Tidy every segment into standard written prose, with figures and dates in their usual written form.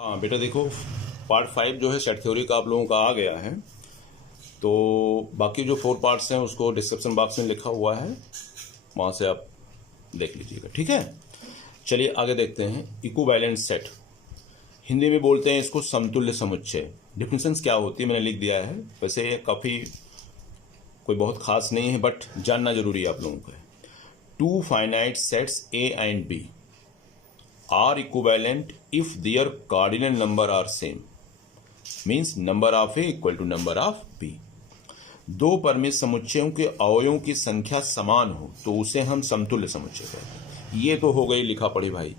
हाँ बेटा देखो, पार्ट 5 जो है सेट थ्योरी का आप लोगों का आ गया है। तो बाकी जो 4 पार्ट्स हैं उसको डिस्क्रिप्शन बॉक्स में लिखा हुआ है, वहाँ से आप देख लीजिएगा। ठीक है, चलिए आगे देखते हैं। इक्विवेलेंट सेट, हिंदी में बोलते हैं इसको समतुल्य समुच्चय। डिफिनेशंस क्या होती है मैंने लिख दिया है, वैसे ये काफ़ी कोई बहुत खास नहीं है, बट जानना जरूरी है आप लोगों को। Two finite sets A and B are equivalent if their cardinal number are same, means number of A equal to number of B। दो परिमित समुच्चयों के अवयवों की संख्या समान हो तो उसे हम समतुल्य समुच्चय कहते हैं। ये तो हो गई लिखा पढ़ी भाई।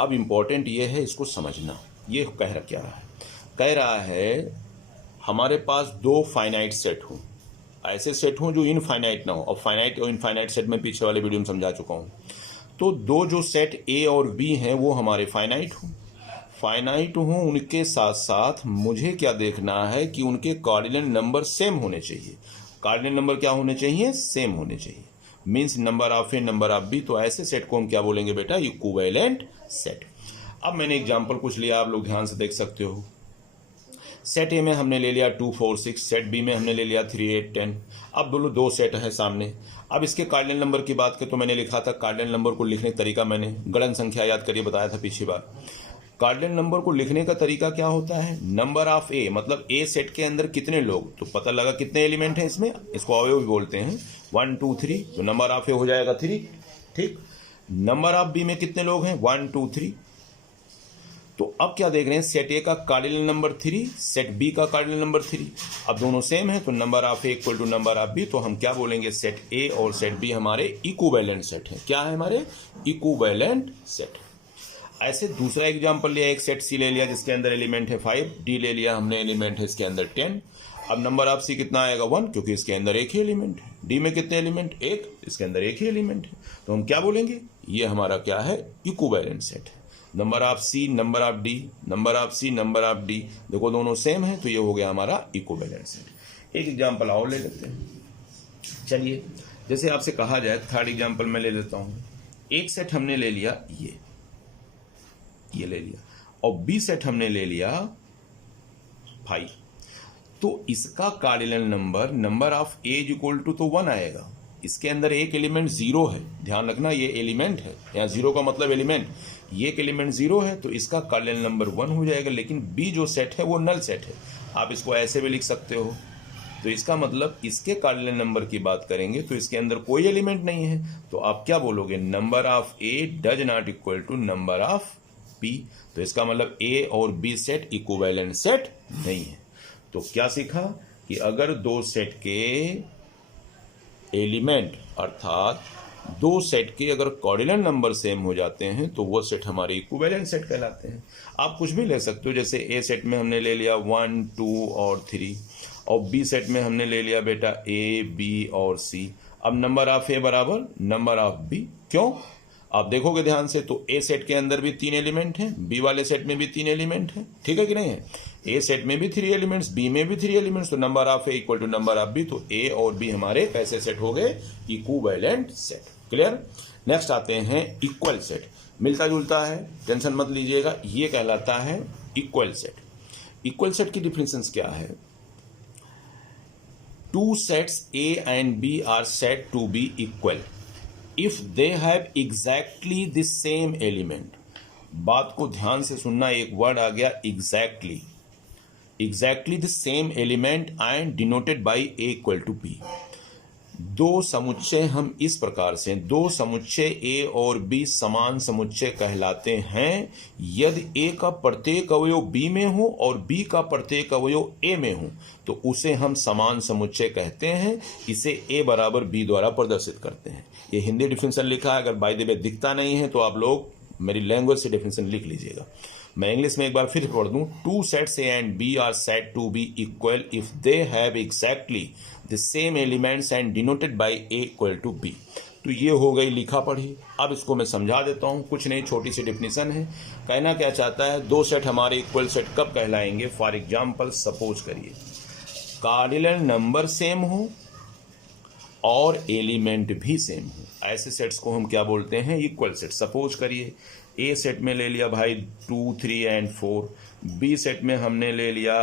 अब इंपॉर्टेंट ये है इसको समझना। ये क्या रहा है, कह रहा है हमारे पास दो फाइनाइट सेट हो, ऐसे सेट हो जो इनफाइनाइट ना हो। और फाइनाइट और इनफाइनाइट सेट में पीछे वाले वीडियो में समझा चुका हूँ। तो दो जो सेट ए और बी हैं वो हमारे फाइनाइट हो, उनके साथ साथ मुझे क्या देखना है कि उनके कार्डिनल नंबर सेम होने चाहिए। कार्डिनल नंबर क्या होने चाहिए? सेम होने चाहिए, means number of A number of B. तो ऐसे सेट को हम क्या बोलेंगे बेटा? Equivalent set. अब मैंने एग्जांपल कुछ लिया, आप लोग ध्यान से देख सकते हो। सेट ए में हमने ले लिया 2 4 6, सेट बी में हमने ले लिया 3 8 10। अब बोलो दो सेट है सामने। अब इसके कार्डिनल नंबर की बात करें तो मैंने लिखा था कार्डिनल नंबर को लिखने का तरीका, मैंने गणन संख्या याद करिए बताया था पिछली बार। कार्डिनल नंबर को लिखने का तरीका क्या होता है? नंबर ऑफ ए, मतलब ए सेट के अंदर कितने लोग, तो पता लगा कितने एलिमेंट हैं इसमें, इसको अवयव भी बोलते हैं। 1 2 3, तो नंबर ऑफ ए हो जाएगा 3। ठीक, नंबर ऑफ बी में कितने लोग हैं? 1 2 3। तो अब क्या देख रहे हैं? सेट ए का कार्डिनल नंबर 3, सेट बी का कार्डिनल नंबर 3। अब दोनों सेम है तो number of A equal to number of B. तो हम क्या बोलेंगे? सेट ए और सेट बी हमारे इक्विवेलेंट सेट है। क्या है हमारे? Equivalent set. ऐसे दूसरा एग्जांपल लिया, एक सेट सी ले लिया जिसके अंदर एलिमेंट है 5, डी ले लिया हमने, एलिमेंट है इसके अंदर 10। अब नंबर ऑफ सी कितना आएगा? 1, क्योंकि इसके अंदर एक ही एलिमेंट है। डी में कितने एलिमेंट? एक, इसके अंदर एक ही एलिमेंट है। तो हम क्या बोलेंगे? ये हमारा क्या है? इक्विवेलेंट सेट है। Number of C, number of D, number of C, number of D, देखो दोनों सेम है तो ये हो गया हमारा इक्विवेलेंट सेट। एक एग्जांपल और ले लेते हैं। चलिए, जैसे आपसे कहा जाए, थर्ड एग्जांपल मैं ले लेता हूं। एक सेट हमने ले लिया ये ले लिया, और बी सेट हमने ले लिया 5। तो इसका cardinal number of A is equal to तो 1 आएगा। इसके अंदर एक एलिमेंट 0 है, ध्यान रखना ये एलिमेंट है, यहाँ 0 का मतलब एलिमेंट। ये एक एलिमेंट 0 है तो इसका कार्डिनल नंबर 1 हो जाएगा। लेकिन बी जो सेट है वो नल सेट है, आप इसको ऐसे भी लिख सकते हो। तो इसका मतलब इसके कार्डिनल नंबर की बात करेंगे तो इसके अंदर कोई एलिमेंट नहीं है। तो आप क्या बोलोगे? Number of A does not equal to number of B. तो इसका मतलब ए और बी सेट इक्विवेलेंट सेट नहीं है। तो क्या सीखा कि अगर दो सेट के एलिमेंट, अर्थात दो सेट के अगर कार्डिनल नंबर सेम हो जाते हैं तो वो सेट हमारे इक्विवेलेंट सेट कहलाते हैं। आप कुछ भी ले सकते हो, जैसे ए सेट में हमने ले लिया 1 2 और 3, और बी सेट में हमने ले लिया बेटा ए बी और सी। अब नंबर ऑफ ए बराबर नंबर ऑफ बी। क्यों? आप देखोगे ध्यान से तो ए सेट के अंदर भी 3 एलिमेंट हैं, बी वाले सेट में भी 3 एलिमेंट हैं। ठीक है कि नहीं है? ए सेट में भी 3 एलिमेंट्स, बी में भी 3 एलिमेंट्स, तो number of A equal to number of B. तो ए और बी हमारे कैसे सेट हो गए? Equivalent set. क्लियर? नेक्स्ट आते हैं इक्वल सेट। मिलता जुलता है, टेंशन मत लीजिएगा, ये कहलाता है इक्वल सेट। इक्वल सेट की डिफिनेशंस क्या है? Two sets A and B are said to be equal if they have exactly the same element. बात को ध्यान से सुनना, एक वर्ड आ गया exactly. Exactly the same element and denoted by A equal to B. दो समुच्चय हम इस प्रकार से, दो समुच्चय ए और बी समान समुच्चय कहलाते हैं यदि ए का प्रत्येक अवयव बी में हो और बी का प्रत्येक अवयव ए में हो तो उसे हम समान समुच्चय कहते हैं। इसे ए बराबर बी द्वारा प्रदर्शित करते हैं। ये हिंदी डिफिनेशन लिखा है, अगर बाय द वे दिखता नहीं है तो आप लोग मेरी लैंग्वेज से डिफिनेशन लिख लीजिएगा। मैं इंग्लिश में एक बार फिर पढ़ दूं। Two sets A and B are said to be equal if they have exactly the same elements and denoted by A equal to B. तो ये हो गई लिखा पढ़ी। अब इसको मैं समझा देता हूं, कुछ नहीं, छोटी सी डिफिनेशन है। कहना क्या चाहता है? दो सेट हमारे इक्वल सेट कब कहलाएंगे? फॉर एग्जाम्पल सपोज करिए कार्डिनल नंबर सेम हो और एलिमेंट भी सेम हो, ऐसे सेट्स को हम क्या बोलते हैं? Equal set. सपोज करिए ए सेट में ले लिया भाई 2 3 एंड 4, बी सेट में हमने ले लिया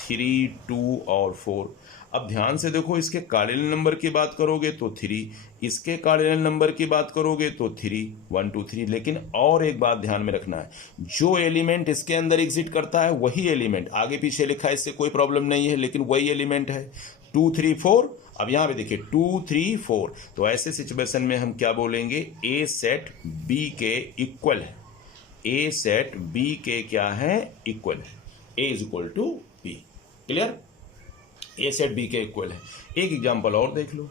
3, 2 और 4। अब ध्यान से देखो, इसके कार्डिनल नंबर की बात करोगे तो 3, इसके कार्डिनल नंबर की बात करोगे तो 3, 1 2 3। लेकिन और एक बात ध्यान में रखना है, जो एलिमेंट इसके अंदर एग्जिट करता है वही एलिमेंट, आगे पीछे लिखा है इससे कोई प्रॉब्लम नहीं है, लेकिन वही एलिमेंट है 2 3 4। अब यहां पे देखिए 2 3 4, तो ऐसे सिचुएशन में हम क्या बोलेंगे, ए सेट बी के इक्वल है, ए सेट बी के क्या है, इक्वल है, A is equal to B. Clear, A set B के इक्वल है। एक एग्जांपल और देख लो,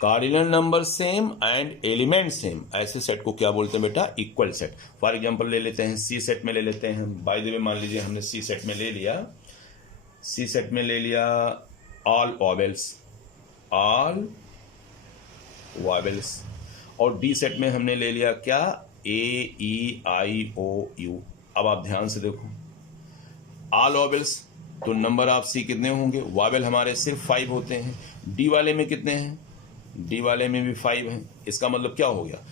cardinal number same and element same, ऐसे सेट को क्या बोलते हैं बेटा, इक्वल सेट। फॉर एग्जांपल ले लेते हैं सी सेट में ले लेते हैं, बाय द वे मान लीजिए हमने सी सेट में ले लिया, सी सेट में ले लिया ऑल वॉवेल्स, ऑल वॉवेल्स, और डी सेट में हमने ले लिया क्या, ए ई आई ओ यू। अब आप ध्यान से देखो, ऑल वॉवेल्स तो नंबर ऑफ सी कितने होंगे, वावेल हमारे सिर्फ 5 होते हैं, डी वाले में कितने हैं, डी वाले में भी 5 हैं। इसका मतलब क्या हो गया,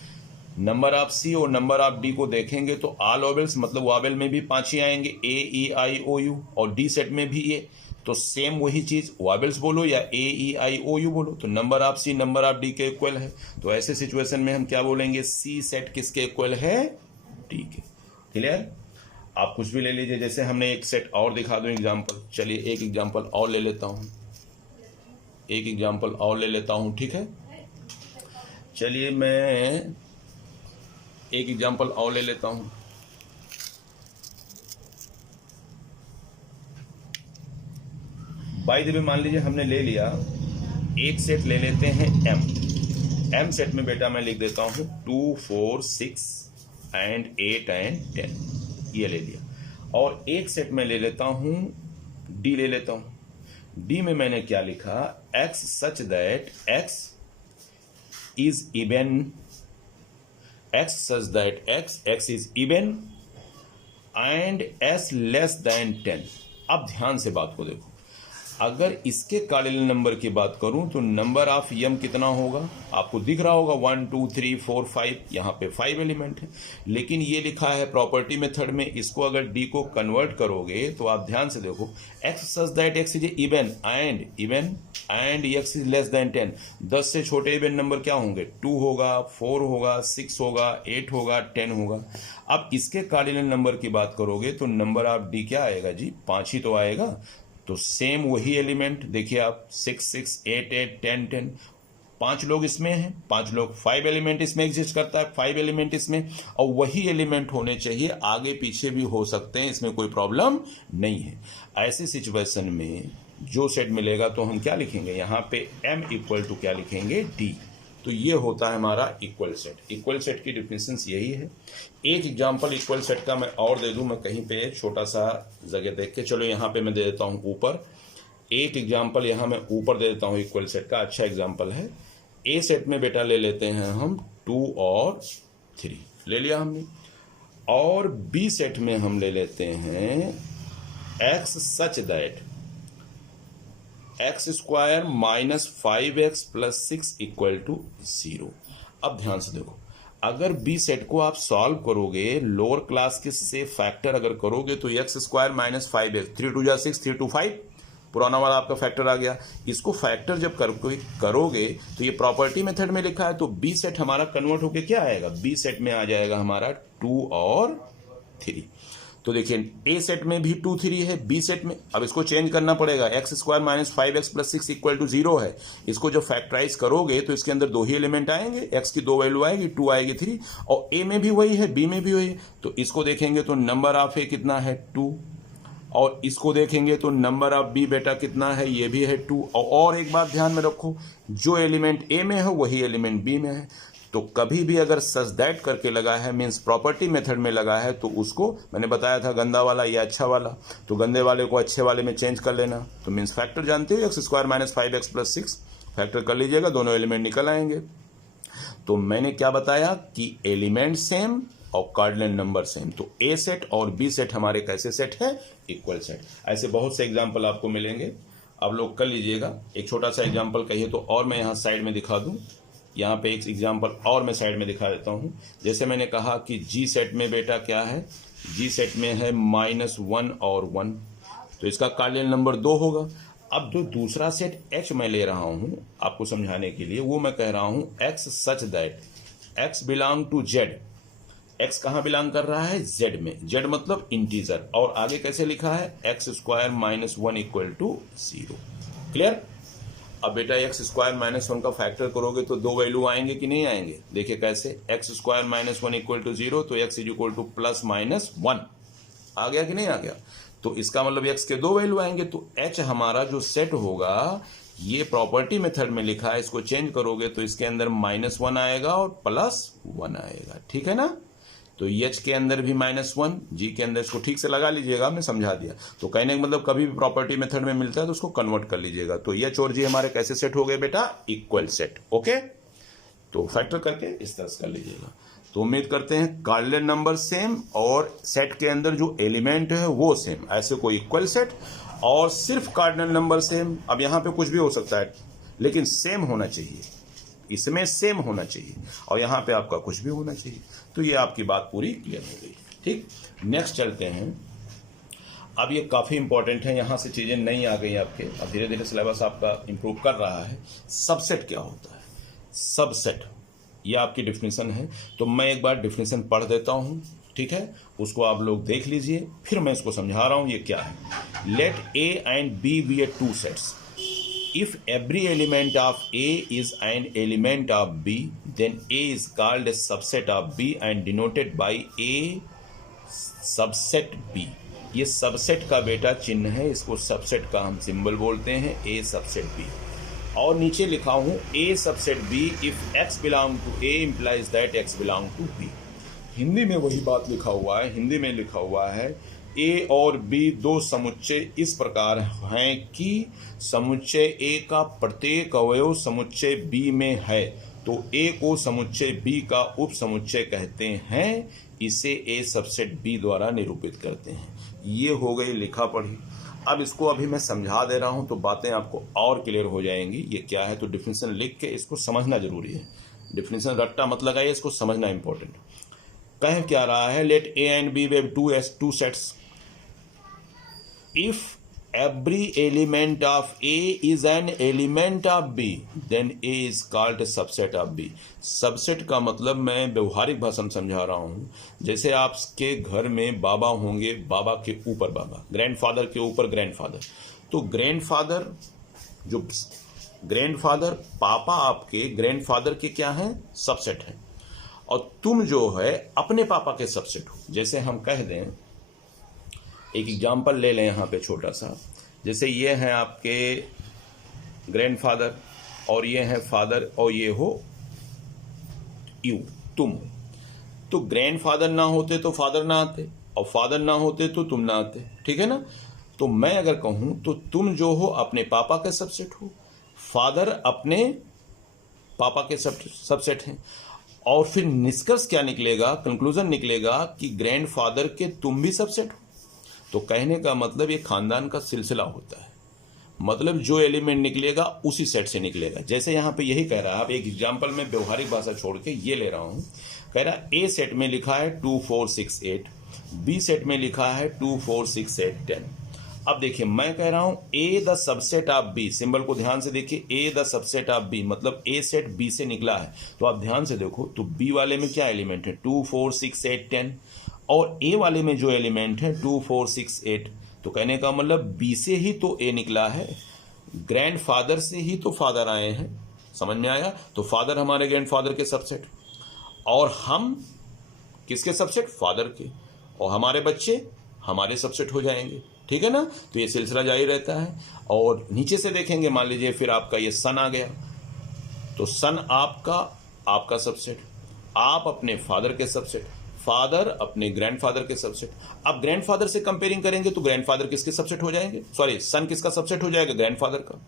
नंबर ऑफ सी और नंबर ऑफ डी को देखेंगे तो ऑल वावेल्स मतलब वावेल में भी 5 ही आएंगे, ए ई आई ओ यू, और डी सेट में भी ये, तो सेम वही चीज, वावेल्स बोलो या ए ई आई ओ यू बोलो, तो number of C number of D के इक्वल है। तो ऐसे सिचुएशन में हम क्या बोलेंगे, सी सेट किसके इक्वल है, डी के। क्लियर, आप कुछ भी ले लीजिए, जैसे हमने एक सेट और दिखा दूं एग्जांपल, चलिए एक एग्जांपल और ले लेता हूं, एक एग्जांपल और ले लेता हूं, ठीक है। चलिए मैं एक एग्जांपल और ले लेता हूं, बाय द वे मान लीजिए हमने ले लिया, एक सेट ले लेते हैं एम सेट में बेटा मैं लिख देता हूं 2 4 6 एंड 8 एंड 10, ये ले लिया। और एक सेट में ले लेता हूं डी, ले लेता हूं डी में मैंने क्या लिखा, x such that x is even, x such that x is even and S less than 10। अब ध्यान से बात को देखो, अगर इसके कार्डिनल नंबर की बात करूं तो नंबर ऑफ एम कितना होगा, आपको दिख रहा होगा 1 2 3 4 5, यहां पे 5 एलिमेंट है। लेकिन ये लिखा है प्रॉपर्टी मेथड में, इसको अगर डी को कन्वर्ट करोगे तो आप ध्यान से देखो, x such that x is even and x is less than 10। 10 से छोटे इवन नंबर क्या होंगे, 2 होगा, 4 होगा, 6 होगा, 8 होगा, 10 होगा। अब इसके कार्डिनल नंबर की बात करोगे तो नंबर ऑफ डी क्या आएगा जी, 5 ही तो आएगा। तो सेम वही एलिमेंट देखिए आप, 6 6 8 8 10 10, 5 लोग इसमें हैं, 5 लोग, 5 एलिमेंट इसमें एग्जिस्ट करता है, 5 एलिमेंट इसमें, और वही एलिमेंट होने चाहिए, आगे पीछे भी हो सकते हैं, इसमें कोई प्रॉब्लम नहीं है। ऐसे सिचुएशन में जो सेट मिलेगा तो हम क्या लिखेंगे, यहाँ पे m इक्वल टू क्या लिखेंगे, d। तो ये होता है हमारा इक्वल सेट। इक्वल सेट की डिफिनेशन यही है। एक एग्जांपल इक्वल सेट का मैं और दे दूं, मैं कहीं पे छोटा सा जगह देख के, चलो यहाँ पे मैं दे देता हूँ ऊपर, एक एग्जांपल यहाँ मैं ऊपर दे देता हूँ इक्वल सेट का, अच्छा एग्जांपल है। ए सेट में बेटा ले लेते हैं हम 2 और 3 ले लिया हमने, और बी सेट में हम ले लेते हैं X such that x square minus 5x plus 6 equal to 0। अब ध्यान से देखो, अगर बी सेट को आप सॉल्व करोगे, लोअर क्लास के से फैक्टर अगर करोगे तो एक्स स्क्वायर माइनस 5x, 3 2 जा 6, 3 2 5, पुराना वाला आपका फैक्टर आ गया। इसको फैक्टर जब करोगे तो ये प्रॉपर्टी मेथड में लिखा है, तो बी सेट हमारा कन्वर्ट होके क्या आएगा, बी सेट में आ जाएगा हमारा 2 और 3। तो देखिए ए सेट में भी 2 3 है, बी सेट में अब इसको चेंज करना पड़ेगा, X square minus 5x plus 6 equal to 0 है। इसको जब फैक्टराइज करोगे तो इसके अंदर 2 ही एलिमेंट आएंगे, एक्स की 2 वैल्यू आएगी, 2 आएगी 3, और ए में भी वही है, बी में भी वही है। तो इसको देखेंगे तो नंबर ऑफ ए कितना है 2, और इसको देखेंगे तो नंबर ऑफ बी बेटा कितना है, ये भी है 2। और एक बात ध्यान में रखो, जो एलिमेंट ए में है वही एलिमेंट बी में है। तो कभी भी अगर सच दैट करके लगा है, मीन्स प्रॉपर्टी मेथड में लगा है, तो उसको मैंने बताया था गंदा वाला या अच्छा वाला, तो गंदे वाले को अच्छे वाले में चेंज कर लेना। तो मीन्स फैक्टर जानते हो, x square minus 5x plus 6 factor कर लीजिएगा, दोनों एलिमेंट निकल आएंगे। तो मैंने क्या बताया कि एलिमेंट सेम और कार्डिनल नंबर सेम, तो ए सेट और बी सेट हमारे कैसे सेट है, इक्वल सेट। ऐसे बहुत से एग्जाम्पल आपको मिलेंगे, आप लोग कर लीजिएगा। एक छोटा सा एग्जाम्पल कहिए तो और मैं यहाँ साइड में दिखा दूँ, यहाँ पे एक एग्जाम्पल और मैं साइड में दिखा देता हूँ। जैसे मैंने कहा कि जी सेट में बेटा क्या है, जी सेट में है -1 और 1, तो इसका कार्डिनल नंबर 2 होगा। अब जो दूसरा सेट H मैं ले रहा हूं आपको समझाने के लिए, वो मैं कह रहा हूं X such that X belong to Z। X कहाँ बिलोंग कर रहा है? Z में। Z मतलब इंटीजर, और आगे कैसे लिखा है? x² - 1 = 0। क्लियर? अब बेटा x² - 1 का फैक्टर करोगे तो दो वैल्यू आएंगे कि नहीं आएंगे? देखिए कैसे, x² - 1 = 0, तो x = +-1 आ गया कि नहीं आ गया? तो इसका मतलब x के दो वैल्यू आएंगे, तो h हमारा जो सेट होगा, ये प्रॉपर्टी मेथड में लिखा है, इसको चेंज करोगे तो इसके अंदर -1 आएगा और +1 आएगा। ठीक है ना? तो H के अंदर भी -1, G के अंदर, इसको ठीक से लगा लीजिएगा, मैं समझा दिया। तो कहने का मतलब कभी भी प्रॉपर्टी मेथड में मिलता है तो उसको कन्वर्ट कर लीजिएगा। तो H और G हमारे कैसे सेट हो गए बेटा? Equal set. ओके, तो फैक्टर करके इस तरह से कर लीजिएगा। तो उम्मीद करते हैं कार्डिनल नंबर सेम और सेट के अंदर जो एलिमेंट है वो सेम, ऐसे कोई इक्वल सेट और सिर्फ कार्डिनल नंबर सेम। अब यहाँ पे कुछ भी हो सकता है लेकिन सेम होना चाहिए, इसमें सेम होना चाहिए, और यहाँ पे आपका कुछ भी होना चाहिए। तो ये आपकी बात पूरी क्लियर हो गई। ठीक, नेक्स्ट चलते हैं। अब ये काफ़ी इंपॉर्टेंट है, यहाँ से चीज़ें नहीं आ गई आपके, अब धीरे धीरे सिलेबस आपका इंप्रूव कर रहा है। सबसेट क्या होता है? सबसेट ये आपकी डिफिनीशन है, तो मैं एक बार डिफिनीशन पढ़ देता हूँ, ठीक है? उसको आप लोग देख लीजिए, फिर मैं इसको समझा रहा हूँ ये क्या है। Let A and B be a two sets. If every element of A is an element of B, then A is called a subset of B and denoted by A subset B. ये subset का बेटा चिन्ह है, इसको subset का हम symbol बोलते हैं, A सबसेट B। और नीचे लिखा हूं A subset B if X belong to A implies that X belong to B। Hindi में वही बात लिखा हुआ है, हिंदी में लिखा हुआ है A और B दो समुच्चय इस प्रकार हैं कि समुच्चय A का प्रत्येक अवयव समुच्चय B में है, तो A को समुच्चय B का उप समुच्चय कहते हैं, इसे A सबसेट B द्वारा निरूपित करते हैं। ये हो गई लिखा पढ़ी। अब इसको अभी मैं समझा दे रहा हूं तो बातें आपको और क्लियर हो जाएंगी। ये क्या है, तो डिफिनीशन लिख के इसको समझना जरूरी है। डिफिनीशन रट्टा मत लगाइए, इसको समझना इंपॉर्टेंट। कह क्या रहा है? Let A and B be two sets. If every element of A is an element of B, then A is called a subset of B. Subset का मतलब मैं व्यवहारिक भाषा में समझा रहा हूँ। जैसे आपके घर में बाबा होंगे, बाबा के ऊपर बाबा, ग्रैंडफादर के ऊपर ग्रैंडफादर, तो ग्रैंडफादर जो ग्रैंडफादर पापा आपके ग्रैंडफादर के क्या हैं? सबसेट हैं, और तुम जो है अपने पापा के सबसेट हो। जैसे हम कह दें, एक एग्जाम्पल ले लें यहाँ पे छोटा सा, जैसे ये हैं आपके ग्रैंडफादर और ये हैं फादर और ये हो यू, तुम। तो ग्रैंडफादर ना होते तो फादर ना आते, और फादर ना होते तो तुम ना आते। ठीक है ना? तो मैं अगर कहूं तो तुम जो हो अपने पापा के सबसेट हो, फादर अपने पापा के सबसेट हैं, और फिर निष्कर्ष क्या निकलेगा, कंक्लूजन निकलेगा कि ग्रैंडफादर के तुम भी सबसेट हो। तो कहने का मतलब ये खानदान का सिलसिला होता है, मतलब जो एलिमेंट निकलेगा उसी सेट से निकलेगा। जैसे यहाँ पे यही कह रहा है, आप एक एग्जांपल में व्यवहारिक भाषा छोड़ के ये ले रहा हूँ, कह रहा है A सेट में लिखा है 2 4 6 8, B सेट में लिखा है 2 4 6 8 10। अब देखिए मैं कह रहा हूँ A the subset of B, symbol को ध्यान से देखिए, A the subset of B मतलब A सेट B से निकला है। तो आप ध्यान से देखो, तो B वाले में क्या एलिमेंट है? 2 4 6 8 10, और A वाले में जो एलिमेंट है 2 4 6 8। तो कहने का मतलब B से ही तो A निकला है, ग्रैंडफादर से ही तो फादर आए हैं। समझ में आया? तो फादर हमारे ग्रैंडफादर के सबसेट, और हम किसके सबसेट? फादर के, और हमारे बच्चे हमारे सबसेट हो जाएंगे। ठीक है ना? तो ये सिलसिला जारी रहता है। और नीचे से देखेंगे, मान लीजिए फिर आपका ये सन आ गया, तो सन आपका सबसेट, आप अपने फादर के सबसेट, फादर अपने ग्रैंडफादर के सबसेट। अब ग्रैंडफादर से कंपेयरिंग करेंगे तो ग्रैंडफादर किसके सबसेट हो जाएंगे? सॉरी, सन किसका सबसेट हो जाएगा? ग्रैंडफादर का।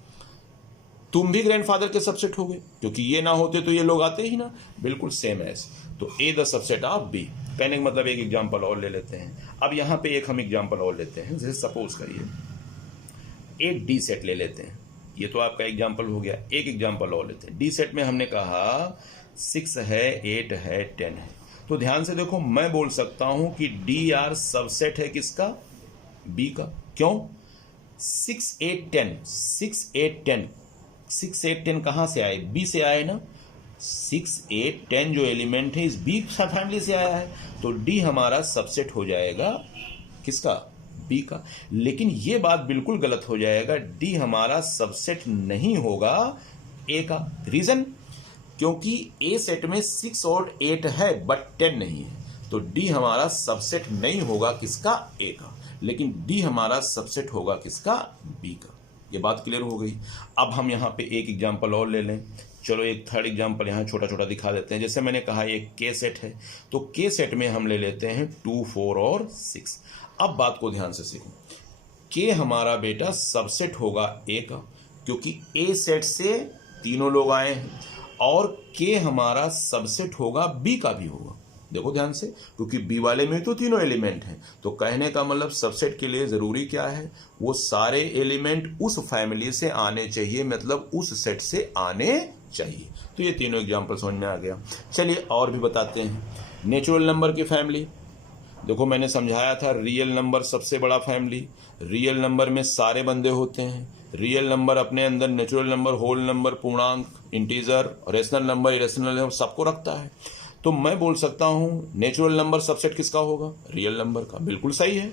तुम भी ग्रैंडफादर के सबसेट हो गए, क्योंकि ये ना होते तो ये लोग आते ही ना। बिल्कुल सेम है। तो ए द सबसेट ऑफ बी। कहने का मतलब एक एग्जांपल और ले लेते हैं। अब यहां पे एक हम एग्जांपल और लेते हैं। जैसे सपोज करिए एक डी सेट ले लेते हैं। ये तो आपका एग्जांपल हो गया। एक एग्जांपल और लेते हैं। डी सेट में हमने कहा 6 है, 8 है, 10 है। तो ध्यान से देखो, मैं बोल सकता हूं कि डी आर सबसेट है किसका? बी का। क्यों? 6 8 10 6 8 10 6 8 10 कहां से आए? बी से आए ना। 6 8 10 जो एलिमेंट है इस बी फैमिली से आया है, तो डी हमारा सबसेट हो जाएगा किसका? बी का। लेकिन ये बात बिल्कुल गलत हो जाएगा, डी हमारा सबसेट नहीं होगा ए का। रीजन? क्योंकि ए सेट में 6 और 8 है बट 10 नहीं है, तो डी हमारा सबसेट नहीं होगा किसका? ए का। लेकिन डी हमारा सबसेट होगा किसका? बी का। ये बात क्लियर हो गई। अब हम यहां पे एक एग्जांपल और ले लें। चलो एक थर्ड एग्जांपल यहां छोटा छोटा दिखा देते हैं। जैसे मैंने कहा ये के सेट है, तो के सेट में हम ले लेते हैं 2 4 और 6। अब बात को ध्यान से सीखो, के हमारा बेटा सबसेट होगा ए का, क्योंकि ए सेट से तीनों लोग आए हैं, और के हमारा सबसेट होगा बी का भी होगा। देखो ध्यान से, क्योंकि बी वाले में तो तीनों एलिमेंट हैं, तो कहने का मतलब सबसेट के लिए जरूरी क्या है? वो सारे एलिमेंट उस फैमिली से आने चाहिए, मतलब उस सेट से आने चाहिए। तो ये तीनों एग्जांपल समझ में आ गया। चलिए और भी बताते हैं। नेचुरल नंबर की फैमिली देखो, मैंने समझाया था रियल नंबर सबसे बड़ा फैमिली। रियल नंबर में सारे बंदे होते हैं। रियल नंबर अपने अंदर नेचुरल नंबर, होल नंबर, पूर्णांक, integer, rational number, irrational number सबको रखता है। तो मैं बोल सकता हूं नेचुरल नंबर सबसेट किसका होगा? रियल नंबर का। बिल्कुल सही है।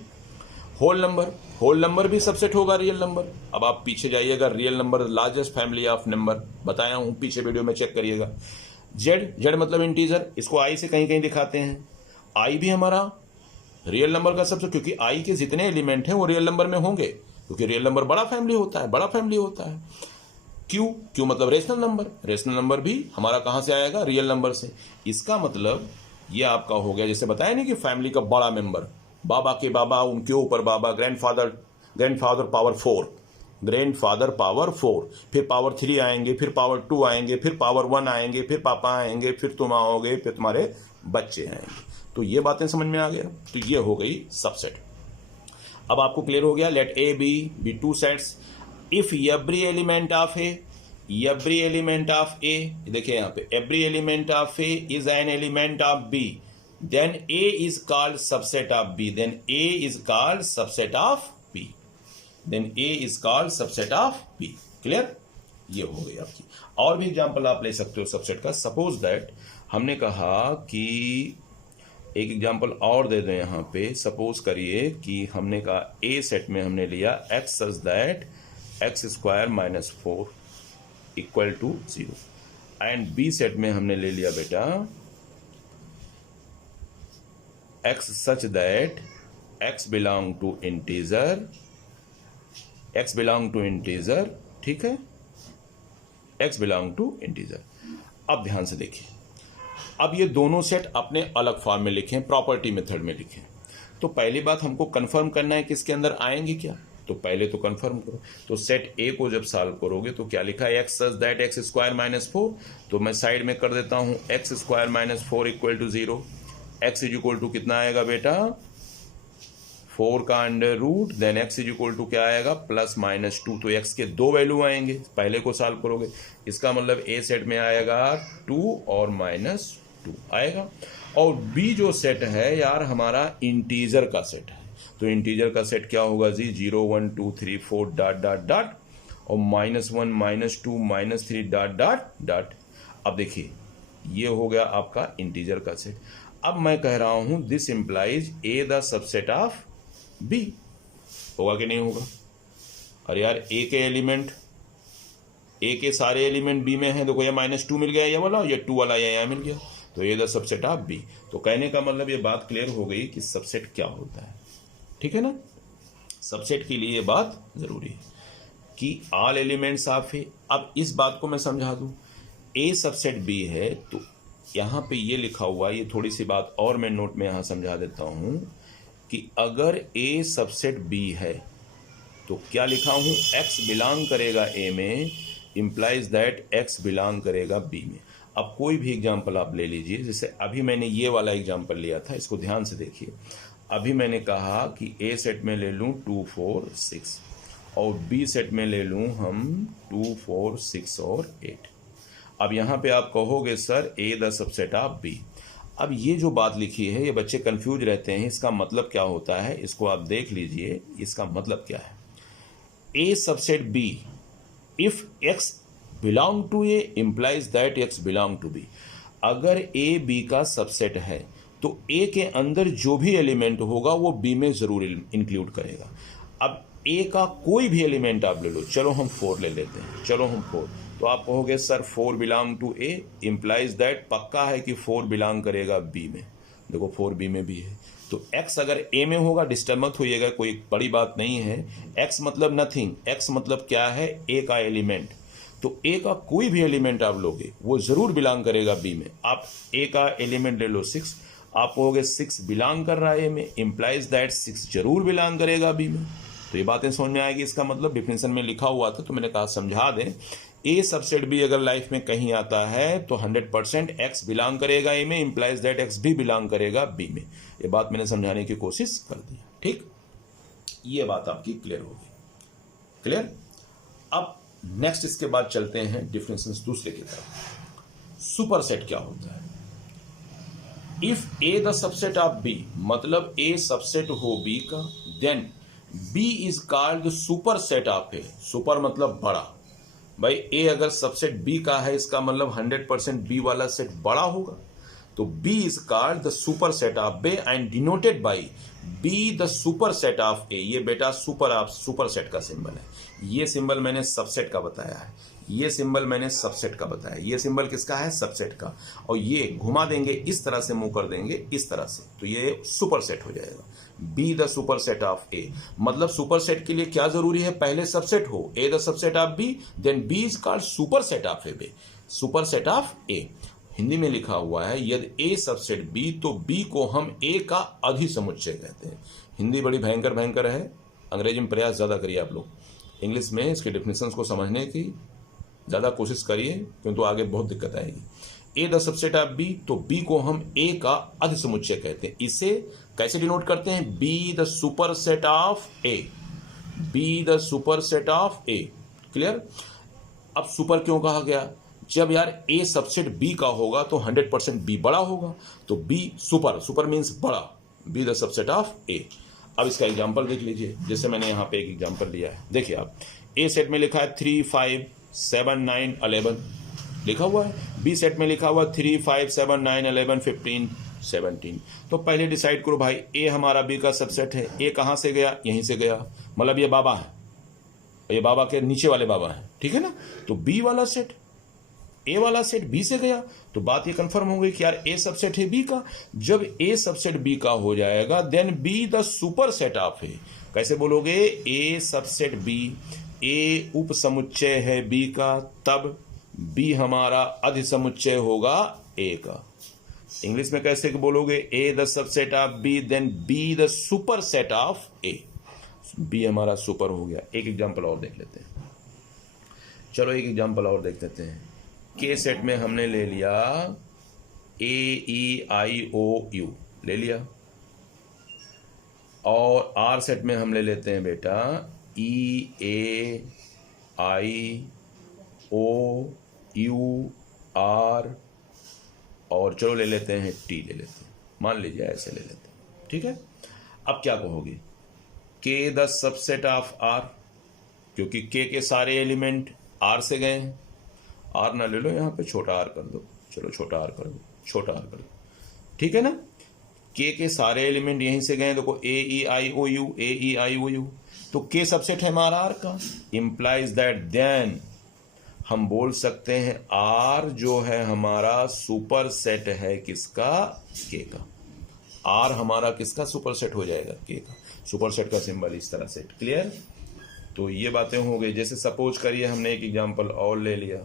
होल नंबर भी सबसेट होगा रियल नंबर। अब आप पीछे जाइएगा, real number largest family of number बताया हूं, पीछे वीडियो में चेक करिएगा। जेड मतलब इंटीजर, इसको आई से कहीं कहीं दिखाते हैं। आई भी हमारा रियल नंबर का सबसेट, क्योंकि आई के जितने एलिमेंट हैं वो रियल नंबर में होंगे, क्योंकि रियल नंबर बड़ा फैमिली होता है, बड़ा फैमिली होता है। क्यू मतलब रेशनल नंबर, रेशनल नंबर भी हमारा कहां से आएगा? रियल नंबर से। इसका मतलब ये आपका हो गया, जैसे बताया नहीं कि फैमिली का बड़ा मेंबर, बाबा के बाबा, उनके ऊपर बाबा, ग्रैंडफादर पावर 4, ग्रैंडफादर पावर 4, फिर पावर 3 आएंगे, फिर पावर 2 आएंगे, फिर पावर 1 आएंगे, फिर पापा आएंगे, फिर तुम आओगे, फिर तुम्हारे बच्चे आएंगे। तो ये बातें समझ में आ गया। तो ये हो गई सबसेट। अब आपको क्लियर हो गया। Let A B two sets if every element of A, every element of A, देखिए यहां पे every element of A is an element of B, then A is called subset of B, then A is called subset of B, then A is called subset of B. Clear? ये हो गई आपकी। और भी example आप ले सकते हो सबसेट का। सपोज दैट हमने कहा कि एक एग्जांपल और दे दें यहां पे। सपोज करिए कि हमने कहा ए सेट में हमने लिया x such that x square minus 4 equal to 0, and B set में हमने ले लिया बेटा x such that x belong to integer, x belong to integer, ठीक है, एक्स बिलोंग टू इंटीजर। अब ध्यान से देखिए, अब ये दोनों सेट अपने अलग फॉर्म में लिखें, प्रॉपर्टी मेथड में लिखें। तो पहली बात हमको कंफर्म करना है कि इसके अंदर आएंगे क्या, तो पहले तो कंफर्म करो। तो सेट ए को जब सॉल्व करोगे तो क्या लिखा है? X such that x square minus 4, तो मैं साइड में कर देता हूं x square minus 4 equal to 0। X is equal to कितना आएगा बेटा? 4 का under root, then x is equal to क्या आएगा? Plus minus 2। तो एक्स के दो वैल्यू आएंगे, पहले को सॉल्व करोगे। इसका मतलब ए सेट में आएगा 2 और माइनस 2 आएगा। और बी जो सेट है यार हमारा इंटीजर का सेट है, तो इंटीजर का सेट क्या होगा जी? 0 1 2 3 4 डॉट डॉट डॉट, और -1 -2 -3 डॉट डॉट डॉट। अब देखिए ये हो गया आपका इंटीजर का सेट। अब मैं कह रहा हूं this implies A the subset of B. होगा कि नहीं होगा? अरे यार ए के एलिमेंट, ए के सारे एलिमेंट बी में हैं। देखो ये -2 मिल गया ये वाला, ये 2 वाला यहाँ मिल गया, तो ये द सबसेट ऑफ बी। तो कहने का मतलब ये बात क्लियर हो गई कि सबसेट क्या होता है। ठीक है ना? सबसेट के लिए ये बात जरूरी है कि ऑल एलिमेंट्स ऑफ ए। अब इस बात को मैं समझा दूं, ए सबसेट बी है, तो यहां पे ये लिखा हुआ है, ये थोड़ी सी बात और मैं नोट में यहां समझा देता हूं कि अगर ए सबसेट बी है तो क्या लिखा हूं? एक्स बिलोंग करेगा ए में, इंप्लाइज दैट एक्स बिलोंग करेगा बी में। अब कोई भी एग्जांपल आप ले लीजिए, जैसे अभी मैंने ये वाला एग्जांपल लिया था, इसको ध्यान से देखिए। अभी मैंने कहा कि ए सेट में ले लूं 2 4 6, और बी सेट में ले लूं हम 2 4 6 और 8। अब यहां पे आप कहोगे sir A the subset of B. अब ये जो बात लिखी है, ये बच्चे कंफ्यूज रहते हैं, इसका मतलब क्या होता है, इसको आप देख लीजिए, इसका मतलब क्या है। A subset B if X belong to A implies that x belong to B. अगर ए बी का सबसेट है तो ए के अंदर जो भी एलिमेंट होगा वो बी में जरूर इंक्लूड करेगा। अब ए का कोई भी एलिमेंट आप ले लो, चलो हम 4 ले लेते हैं, चलो हम 4, तो आप कहोगे sir 4 belong to A implies that, पक्का है कि 4 बिलोंग करेगा बी में। देखो 4 बी में भी है, तो x अगर a में होगा, डिस्टर्ब मत होइएगा, कोई बड़ी बात नहीं है। x मतलब नथिंग, x मतलब क्या है, a का एलिमेंट। तो a का कोई भी एलिमेंट आप लोगे वो जरूर बिलोंग करेगा b में। आप a का एलिमेंट ले लो 6, आप कहोगे 6 बिलोंग कर रहा है a में, इंप्लाइज दैट 6 जरूर बिलोंग करेगा b में। तो ये बातें समझ में आएगी। इसका मतलब डिफिनेशन में लिखा हुआ था तो मैंने कहा समझा दें। ए सबसेट बी अगर लाइफ में कहीं आता है तो 100% एक्स बिलोंग करेगा ए में, इंप्लाइज दैट एक्स भी बिलोंग करेगा बी में। ये बात मैंने समझाने की कोशिश कर दी, ठीक। ये बात आपकी क्लियर होगी, क्लियर। अब नेक्स्ट इसके बाद चलते हैं डिफरेंसेस दूसरे की तरफ। सुपर सेट क्या होता है। If A the subset of B, मतलब ए सबसेट हो बी का, then B is called the super set of A. Super मतलब बड़ा। भाई ए अगर सबसेट बी का है, इसका मतलब 100% बी वाला सेट बड़ा होगा। तो B is called the super set of B and denoted by B the super set of A. ये बेटा सुपर सेट का सिंबल है। ये सिंबल मैंने सबसेट का बताया है, ये सिंबल मैंने सबसेट का बताया। ये सिंबल किसका है, सबसेट का। और ये घुमा देंगे, इस तरह से मुंह कर देंगे इस तरह से, तो ये सुपर सेट हो जाएगा। B the super set of A, मतलब सुपर सेट के लिए क्या जरूरी है, पहले सबसेट हो। A the subset of B, then B is called super set of A B, super set of A. Hindi में लिखा हुआ है यदि ए सबसेट बी तो बी को हम ए का अधिसमुच्चय कहते हैं। हिंदी बड़ी भयंकर है, अंग्रेजी में प्रयास ज्यादा करिए आप लोग, इंग्लिश में इसके डिफिनेशंस को समझने की ज्यादा कोशिश करिए, क्योंकि तो आगे बहुत दिक्कत आएगी। ए द सबसेट ऑफ बी, तो बी को हम ए का अधिसमुच्चय कहते हैं। इसे कैसे डिनोट करते हैं, B the super set of A, B the super set of A, clear. अब सुपर क्यों कहा गया, जब यार ए सबसेट बी का होगा तो 100% बी बड़ा होगा, तो बी सुपर मीन्स बड़ा, बी द सबसेट ऑफ ए। अब इसका एग्जांपल देख लीजिए, जैसे मैंने यहां पे एक एग्जांपल लिया है, देखिए आप, ए सेट में लिखा है 3 5 7 9 11 लिखा हुआ है, बी सेट में लिखा हुआ 3 5 7 9 11 15 17। तो पहले डिसाइड करो भाई, ए हमारा बी का सबसेट है, ए कहां से गया, यहीं से गया, मतलब ये बाबा है, ये बाबा के नीचे वाले बाबा है, ठीक है ना। तो बी वाला सेट, ए वाला सेट बी से गया, तो बात ये कंफर्म हो गई कि यार ए सबसेट है बी का। जब ए सबसेट बी का हो जाएगा then B the super set of A. कैसे बोलोगे, ए सबसेट बी, ए उप समुच्चय है बी का, तब बी हमारा अधिसमुच्चय होगा ए का। इंग्लिश में कैसे बोलोगे, A the subset of B then B the super set of A, B हमारा सुपर हो गया। एक एग्जांपल और देख लेते हैं, चलो एक एग्जांपल और देख लेते हैं। के सेट में हमने ले लिया ए ई आई ओ यू ले लिया, और आर सेट में हम ले लेते हैं बेटा ई ए आई ओ यू आर, और चलो ले लेते हैं टी ले लेते हैं, मान लीजिए ऐसे ले लेते हैं, ठीक है। अब क्या कहोगे, के द सबसेट ऑफ आर, क्योंकि के सारे एलिमेंट आर से गए हैं, आर ना ले लो यहां पे, छोटा आर कर दो, चलो छोटा आर कर दो, छोटा आर कर दो, ठीक है ना। के सारे एलिमेंट यहीं से गए, देखो ए ई आई ओ you, A E I O you, तो के सबसेट है हमारा आर का, इंप्लाइज दैट देन हम बोल सकते हैं आर जो है हमारा सुपर सेट है किसका, के का। आर हमारा किसका सुपर सेट हो जाएगा, के का। सुपर सेट का सिंबल इस तरह से, क्लियर। तो ये बातें हो गई। जैसे सपोज करिए हमने एक एग्जांपल और ले लिया,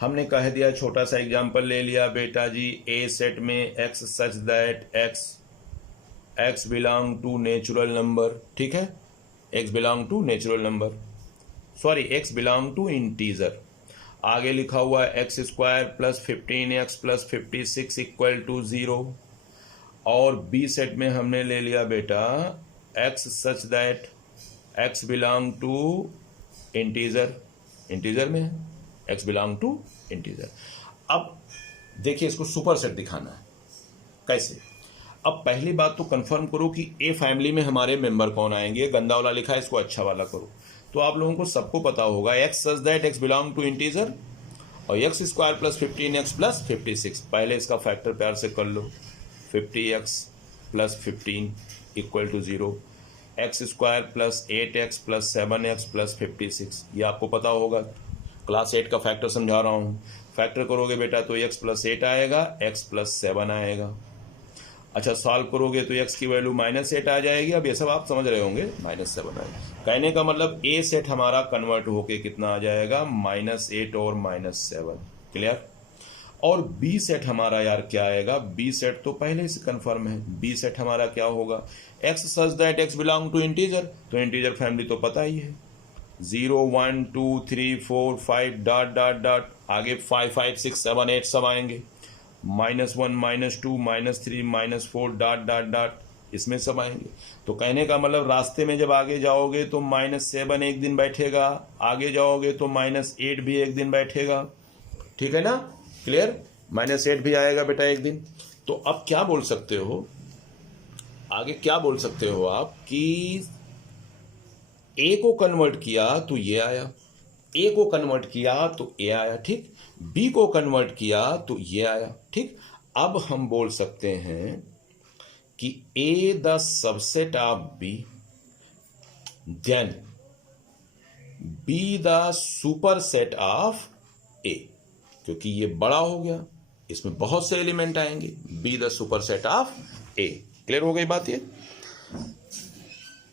हमने कह दिया, छोटा सा एग्जांपल ले लिया बेटा जी, ए सेट में x such that x belong to natural number, ठीक है, x belong to natural number, sorry x belong to integer. आगे लिखा हुआ है x square plus 15x plus 56 equal to 0। और बी सेट में हमने ले लिया बेटा x such that x belong to integer, integer में है, एक्स बिलोंग टू इंटीजर। अब देखिए इसको सुपर सेट दिखाना है। कैसे? अब पहली बात तो कंफर्म करो कि ए फैमिली में हमारे मेंबर कौन आएंगे। गंदा वाला लिखा है, इसको अच्छा वाला करो। तो आप लोगों को सबको पता होगा X such that x belong to integer और X square plus 15x plus 56। पहले इसका फैक्टर प्यार से कर लो। 50x plus 15 equal to 0, X square plus 8x plus 7x plus 56। ये आपको पता होगा, क्लास 8 का फैक्टर समझा रहा हूँ। फैक्टर करोगे बेटा तो x प्लस 8 आएगा, x प्लस 7 आएगा। अच्छा सॉल्व करोगे तो x की वैल्यू -8 आ जाएगी। अब ये सब आप समझ रहे होंगे, -7 आएगा। कहने का मतलब a सेट हमारा कन्वर्ट होके कितना आ जाएगा, -8 और -7। क्लियर? और b सेट हमारा यार क्या आएगा, b सेट तो पहले से कंफर्म है। b सेट हमारा क्या होगा, x such that x belong to integer, तो इंटीजर फैमिली तो पता ही है, 0 1 2 3 4 5 डॉट डॉट डॉट, आगे 5 5 6 7 8 सब आएंगे, -1 -2 -3 -4 डॉट डॉट डॉट, इसमें सब आएंगे। तो कहने का मतलब रास्ते में जब आगे जाओगे तो -7 एक दिन बैठेगा, आगे जाओगे तो -8 भी एक दिन बैठेगा। ठीक है ना? क्लियर? -8 भी आएगा बेटा एक दिन। तो अब क्या बोल सकते हो, आगे क्या बोल सकते हो आप कि ए को कन्वर्ट किया तो ये आया, ए को कन्वर्ट किया तो ए आया, ठीक। बी को कन्वर्ट किया तो ये आया, ठीक। अब हम बोल सकते हैं कि A the subset of B, then B the super set of A, क्योंकि ये बड़ा हो गया, इसमें बहुत से एलिमेंट आएंगे, B the super set of A. Clear हो गई बात ये?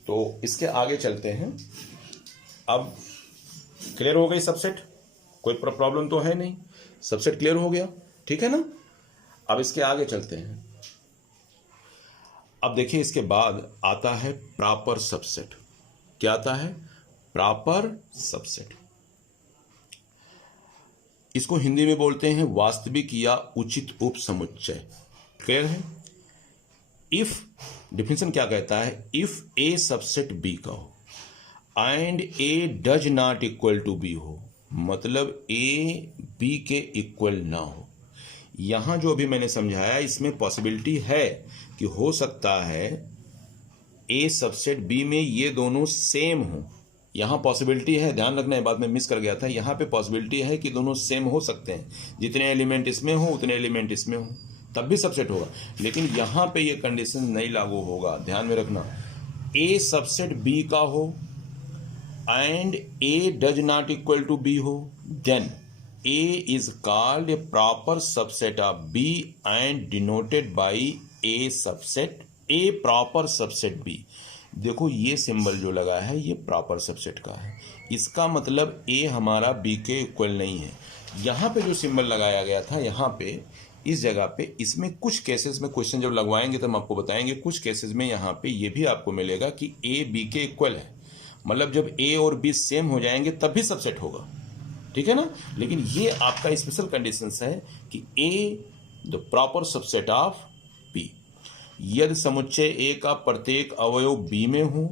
तो इसके आगे चलते हैं। अब क्लियर हो गई सबसेट, कोई प्रॉब्लम तो है नहीं, सबसेट क्लियर हो गया, ठीक है ना? अब इसके आगे चलते हैं। अब देखिए इसके बाद आता है प्रॉपर सबसेट। क्या आता है? Proper subset. इसको हिंदी में बोलते हैं वास्तविक या उचित उपसमुच्चय। क्लियर है? इफ डिफिनेशन क्या कहता है, इफ ए सबसेट बी का हो and A does not equal to B हो, मतलब ए बी के इक्वल ना हो। यहां जो अभी मैंने समझाया इसमें पॉसिबिलिटी है कि हो सकता है ए सबसेट बी में ये दोनों सेम हो, यहां पॉसिबिलिटी है, ध्यान रखना है, बाद में मिस कर गया था। यहां पे पॉसिबिलिटी है कि दोनों सेम हो सकते हैं, जितने एलिमेंट इसमें हो उतने एलिमेंट इसमें हो, तब भी सबसेट होगा। लेकिन यहां पे ये कंडीशन नहीं लागू होगा, ध्यान में रखना। ए सबसेट बी का हो and A does not equal to B हो, then A is called a proper subset of B and denoted by A subset, A proper subset B. देखो ये सिंबल जो लगा है ये प्रॉपर सबसेट का है, इसका मतलब ए हमारा बी के इक्वल नहीं है। यहाँ पे जो सिंबल लगाया गया था, यहाँ पे इस जगह पे, इसमें कुछ केसेस में क्वेश्चन जब लगवाएंगे तो हम आपको बताएंगे, कुछ केसेस में यहाँ पे ये भी आपको मिलेगा कि ए बी के इक्वल है, मतलब जब ए और बी सेम हो जाएंगे तब भी सबसेट होगा, ठीक है ना? लेकिन ये आपका स्पेशल कंडीशंस है कि A the proper subset of B, यदि समुच्चय ए का प्रत्येक अवयव बी में हो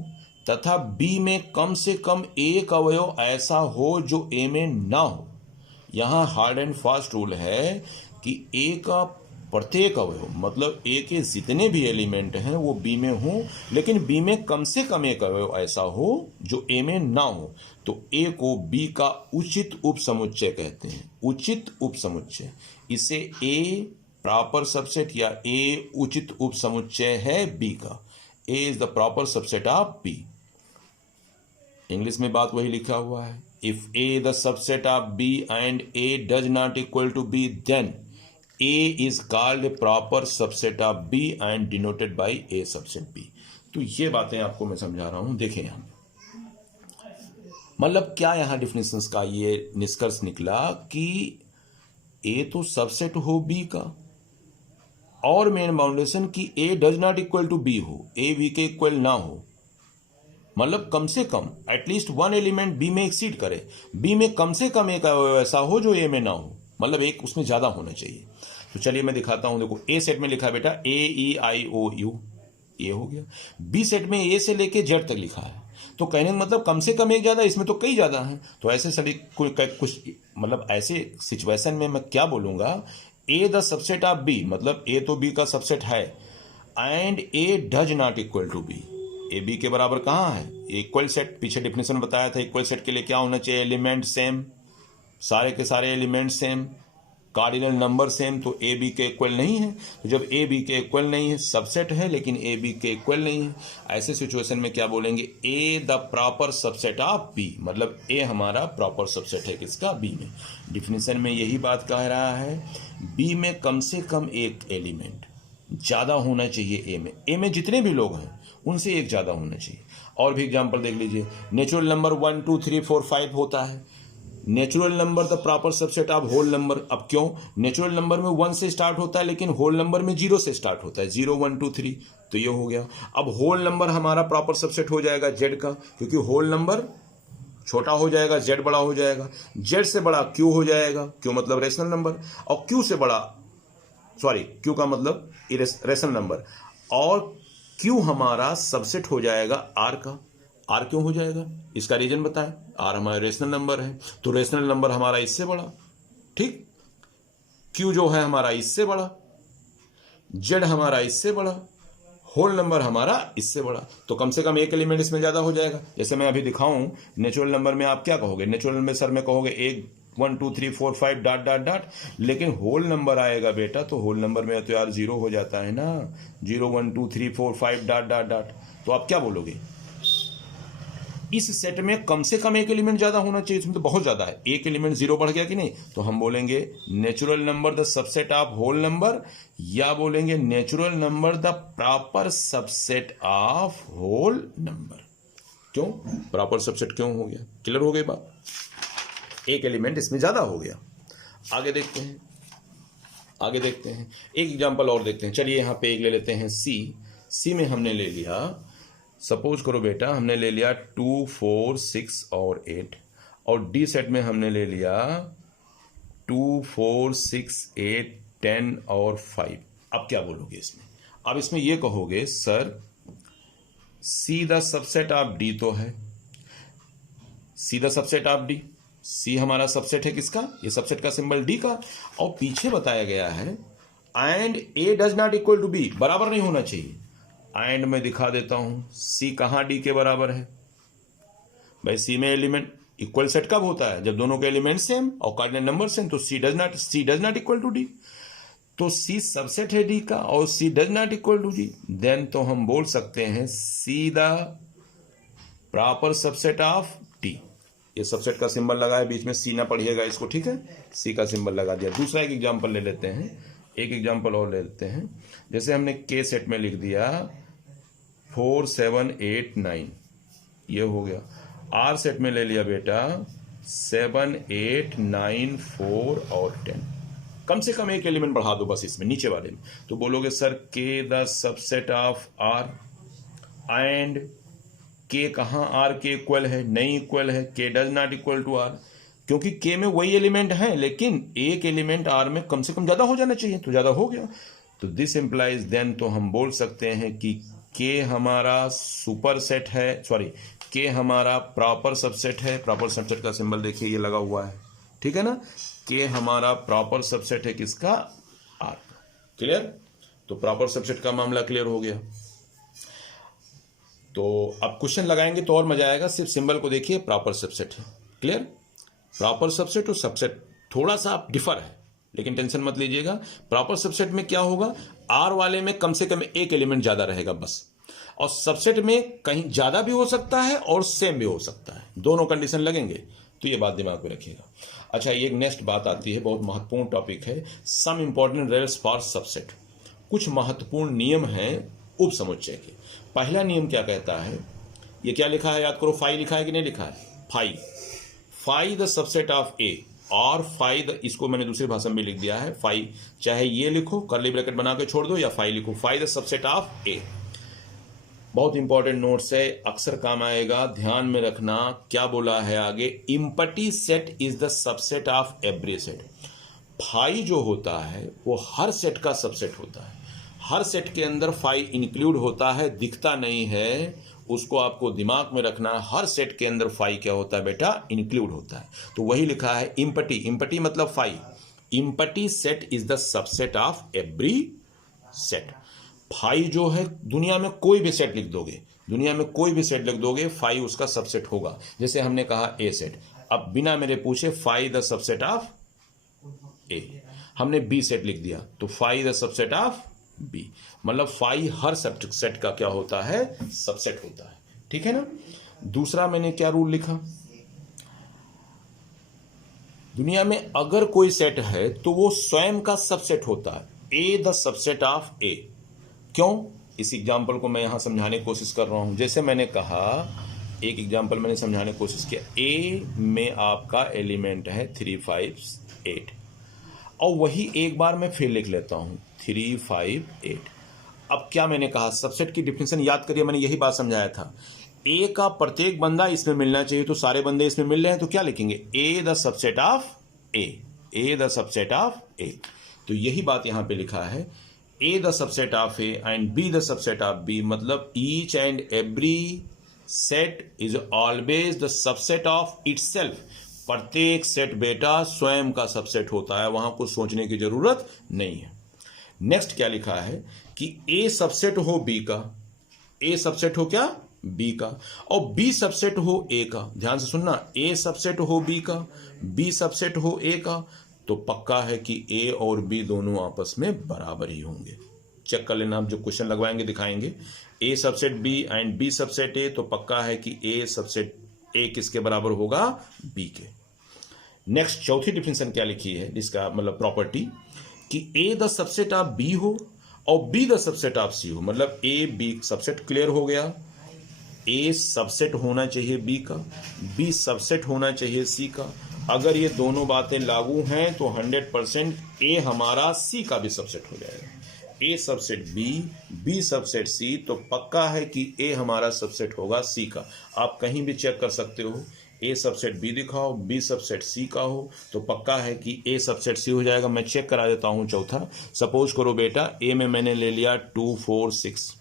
तथा बी में कम से कम एक अवयव ऐसा हो जो ए में ना हो। यहाँ हार्ड एंड फास्ट रूल है कि ए का प्रत्येक अवयव, मतलब ए के जितने भी एलिमेंट हैं वो बी में हो, लेकिन बी में कम से कम एक अवयव ऐसा हो जो ए में ना हो। तो ए को बी का उचित उपसमुच्चय कहते हैं, उचित उपसमुच्चय। इसे ए प्रॉपर सबसेट या ए उचित उपसमुच्चय है बी का। A is the proper subset of B. English में बात वही लिखा हुआ है, if A the subset of B and A does not equal to B, then A is called a proper subset of B and denoted by A subset B। तो ये बातें आपको मैं समझा रहा हूं। देखें यहाँ मतलब क्या यहाँ डिफिनेशंस का ये निष्कर्ष निकला कि A तो सबसेट हो B का, और मेन बाउंडेशन कि A does not equal to B हो, A B के इक्वल ना हो, मतलब कम से कम एटलीस्ट वन एलिमेंट B में एक्सीड करे, B में कम से कम एक ऐसा हो जो A में ना हो, मतलब एक उसमें ज्यादा होना चाहिए। तो चलिए मैं दिखाता हूं। देखो ए सेट में लिखा है बेटा AEIOU, ये हो गया। बी सेट में ए से लेके जेड तक लिखा है, तो कहने का मतलब कम से कम एक ज्यादा, इसमें तो कई ज्यादा हैं। तो ऐसे सभी कुछ मतलब ऐसे सिचुएशन में मैं क्या बोलूंगा, A the subset of B, मतलब ए तो बी का सबसेट है, and A does not equal to B, A B के बराबर कहाँ है? इक्वल सेट, पीछे डेफिनेशन में बताया था इक्वल सेट के लिए क्या होना चाहिए? एलिमेंट सेम, सारे के सारे element same, cardinal number same, तो ए बी के इक्वल नहीं है। तो जब ए बी के इक्वल नहीं है, सबसेट है लेकिन ए बी के इक्वल नहीं है, ऐसे सिचुएशन में क्या बोलेंगे? A the proper subset of B, मतलब ए हमारा प्रॉपर सबसेट है किसका? बी में। डिफिनेशन में यही बात कह रहा है, बी में कम से कम एक एलिमेंट ज़्यादा होना चाहिए ए में जितने भी लोग हैं उनसे एक ज़्यादा होना चाहिए। और भी एग्जाम्पल देख लीजिए, नेचुरल नंबर 1 2 3 4 5 होता है, natural number the proper subset of whole number. अब क्यों? नेचुरल नंबर में 1 से स्टार्ट होता है लेकिन होल नंबर में 0 से स्टार्ट होता है, 0 1 2 3, तो ये हो गया। अब होल नंबर हमारा प्रॉपर सबसेट हो जाएगा जेड का, क्योंकि होल नंबर छोटा हो जाएगा, जेड बड़ा हो जाएगा, जेड से बड़ा क्यू हो जाएगा, क्यू मतलब रेशनल नंबर, और क्यू से बड़ा, सॉरी क्यू का मतलब रेशनल नंबर, और क्यू हमारा सबसेट हो जाएगा आर का। आर क्यों हो जाएगा? इसका रीजन बताएं। आर हमारा रेशनल नंबर है, तो रेशनल नंबर हमारा इससे बड़ा, ठीक, क्यू जो है हमारा इससे बड़ा, जेड हमारा इससे बड़ा, होल नंबर हमारा इससे बड़ा, तो कम से कम एक एलिमेंट इसमें ज्यादा हो जाएगा। जैसे मैं अभी दिखाऊं, नेचुरल नंबर में आप क्या कहोगे? नेचुरल में सर में कहोगे 1 2 3 4 5 डॉट डॉट डॉट, लेकिन होल नंबर आएगा बेटा, तो होल नंबर में तो यार 0 हो जाता है ना, 0 1 2 3 4 5 डॉट डॉट डॉट, तो आप क्या बोलोगे? इस सेट में कम से कम एक एलिमेंट ज्यादा होना चाहिए, इसमें तो बहुत ज्यादा है, एक एलिमेंट 0 बढ़ गया कि नहीं, तो हम बोलेंगे natural number the subset of whole number, या बोलेंगे natural number the proper subset of whole number. क्यों प्रॉपर सबसेट क्यों हो गया? क्लियर हो गई बात? एक एलिमेंट इसमें ज्यादा हो गया। आगे देखते हैं, आगे देखते हैं, एक एग्जांपल और देखते हैं। चलिए यहां पे एक ले लेते हैं सी में हमने ले लिया, सपोज करो बेटा हमने ले लिया 2 4 6 और 8, और डी सेट में हमने ले लिया 2 4 6 8 10 और 5। अब क्या बोलोगे इसमें? अब इसमें ये कहोगे sir C the subset of D, तो है C the subset of D, C हमारा सबसेट है किसका? ये सबसेट का सिंबल डी का, और पीछे बताया गया है and A does not equal to B, बराबर नहीं होना चाहिए। एंड में दिखा देता हूं, सी कहां डी के बराबर है? भाई सी में एलिमेंट इक्वल सेट कब होता है? जब दोनों के एलिमेंट सेम और कार्डिनल नंबर सेम, तो C does not equal to D, तो सी सबसेट है डी का और C does not equal to D, then तो हम बोल सकते हैं C the proper subset of D. ये सबसेट का सिंबल लगा है बीच में, सी ना पढ़िएगा इसको, ठीक है, सी का सिंबल लगा दिया। दूसरा एक एग्जांपल ले लेते हैं, एक एग्जांपल और ले लेते हैं। जैसे हमने के सेट में लिख दिया 4 7 8 9, ये हो गया। आर सेट में ले लिया बेटा 7 8 9 4 और 10। कम से कम एक एलिमेंट बढ़ा दो बस इसमें, नीचे वाले में, तो बोलोगे sir K the subset of R, and K कहां आर के इक्वल है? नहीं इक्वल है, K does not equal to R, क्योंकि के में वही एलिमेंट है लेकिन एक एलिमेंट आर में कम से कम ज्यादा हो जाना चाहिए, तो ज्यादा हो गया, तो दिस इंप्लाइज देन तो हम बोल सकते हैं कि के हमारा सुपर सेट है, सॉरी के हमारा प्रॉपर सबसेट है। प्रॉपर सबसेट का सिंबल देखिए ये लगा हुआ है, ठीक है ना, के हमारा प्रॉपर सबसेट है किसका? आर। क्लियर? तो प्रॉपर सबसेट का मामला क्लियर हो गया। तो अब क्वेश्चन लगाएंगे तो और मजा आएगा, सिर्फ सिंबल को देखिए, प्रॉपर सबसेट है। क्लियर? प्रॉपर सबसेट और सबसेट थोड़ा सा डिफर है, लेकिन टेंशन मत लीजिएगा। प्रॉपर सबसेट में क्या होगा? आर वाले में कम से कम एक एलिमेंट ज्यादा रहेगा बस, और सबसेट में कहीं ज्यादा भी हो सकता है और सेम भी हो सकता है, दोनों कंडीशन लगेंगे, तो ये बात दिमाग में रखिएगा। अच्छा, ये एक नेक्स्ट बात आती है, बहुत महत्वपूर्ण टॉपिक है, some important rules for subset. कुछ महत्वपूर्ण नियम हैं उप समुच्चय के। पहला नियम क्या कहता है? ये क्या लिखा है याद करो, फाई लिखा है कि नहीं लिखा है? फाई द सबसेट ऑफ ए, और फाई द, इसको मैंने दूसरी भाषा में लिख दिया है फाई, चाहे ये लिखो कर्ली ब्रैकेट बना के छोड़ दो, या फाई लिखो, फाई द सबसेट ऑफ ए। बहुत इंपॉर्टेंट नोट्स है, अक्सर काम आएगा, ध्यान में रखना। क्या बोला है आगे? Empty set is the subset of every set. Phi जो होता है वो हर सेट का सबसेट होता है, हर सेट के अंदर फाई इंक्लूड होता है, दिखता नहीं है, उसको आपको दिमाग में रखना। हर सेट के अंदर फाई क्या होता है बेटा? इंक्लूड होता है। तो वही लिखा है इम्पटी, इम्पटी मतलब phi, empty set is the subset of every set. Phi जो है दुनिया में कोई भी सेट लिख दोगे, दुनिया में कोई भी सेट लिख दोगे, फाइव उसका सबसेट होगा। जैसे हमने कहा ए सेट, अब बिना मेरे पूछे phi the subset of A, हमने बी सेट लिख दिया तो phi the subset of B, मतलब फाइव हर सेट का क्या होता है, सबसेट होता है। ठीक है ना। दूसरा मैंने क्या रूल लिखा, दुनिया में अगर कोई सेट है तो वो स्वयं का सबसेट होता है, ए द सबसेट ऑफ ए। क्यों, इस एग्जाम्पल को मैं यहां समझाने की कोशिश कर रहा हूं। जैसे मैंने कहा, एक एग्जाम्पल मैंने समझाने की कोशिश किया, ए में आपका एलिमेंट है 3 5 8, और वही एक बार मैं फिर लिख लेता हूं 3 5 8। अब क्या मैंने कहा, सबसेट की डिफिनेशन याद करिए, मैंने यही बात समझाया था। ए का प्रत्येक बंदा इसमें मिलना चाहिए, तो सारे बंदे इसमें मिल रहे हैं तो क्या लिखेंगे, A the subset of A, A the subset of A. तो यही बात यहां पे लिखा है, A the subset of A and B the subset of B, मतलब each and every set is always the subset of itself. प्रत्येक set बेटा स्वयं का सबसेट होता है, वहां कुछ सोचने की जरूरत नहीं है। नेक्स्ट क्या लिखा है कि ए सबसेट हो बी का, ए सबसेट हो क्या, बी का, और बी सबसेट हो ए का। ध्यान से सुनना, ए सबसेट हो बी का, बी सबसेट हो ए का, तो पक्का है कि ए और बी दोनों आपस में बराबर ही होंगे। चेक कर लेना, आप जो क्वेश्चन लगवाएंगे दिखाएंगे, A subset B and B subset A, तो पक्का है कि ए सबसेट ए किसके बराबर होगा, बी के। नेक्स्ट चौथी डिफिनेशन क्या लिखी है, जिसका मतलब प्रॉपर्टी, कि A the subset of B हो और बी द सबसेट ऑफ सी हो, मतलब ए बी सबसेट क्लियर हो गया, ए सबसेट होना चाहिए बी का, बी सबसेट होना चाहिए सी का। अगर ये दोनों बातें लागू हैं तो 100% ए हमारा सी का भी सबसेट हो जाएगा। ए सबसेट बी, बी सबसेट सी, तो पक्का है कि ए हमारा सबसेट होगा सी का। आप कहीं भी चेक कर सकते हो, ए सबसेट बी दिखाओ, बी सबसेट सी का हो, तो पक्का है कि ए सबसेट सी हो जाएगा। मैं चेक करा देता हूं चौथा। सपोज करो बेटा, ए में मैंने ले लिया 2 4 6,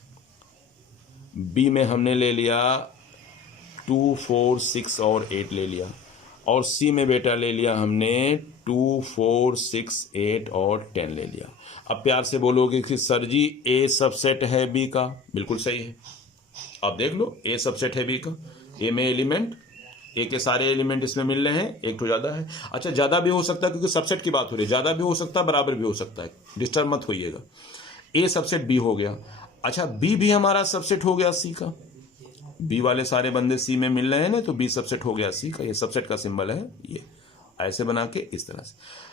बी में हमने ले लिया 2 4 6 और 8 ले लिया, और सी में बेटा ले लिया हमने 2 4 6 8 और 10 ले लिया। अब प्यार से बोलोगे कि सर जी ए सबसेट है बी का, बिल्कुल सही है। अब देख लो, ए सबसेट है बी का, ए में एलिमेंट, ए के सारे एलिमेंट इसमें मिल रहे हैं, एक तो ज्यादा है। अच्छा, ज्यादा भी हो सकता है क्योंकि सबसेट की बात हो रही है, ज्यादा भी हो सकता है, बराबर भी हो सकता है, डिस्टर्ब मत होइएगा। ए सबसेट बी हो गया। अच्छा, बी भी हमारा सबसेट हो गया सी का, बी वाले सारे बंदे सी में मिल रहे हैं ना, तो बी सबसेट हो गया सी का। ये सबसेट का सिंबल है, ये ऐसे बना के इस तरह से।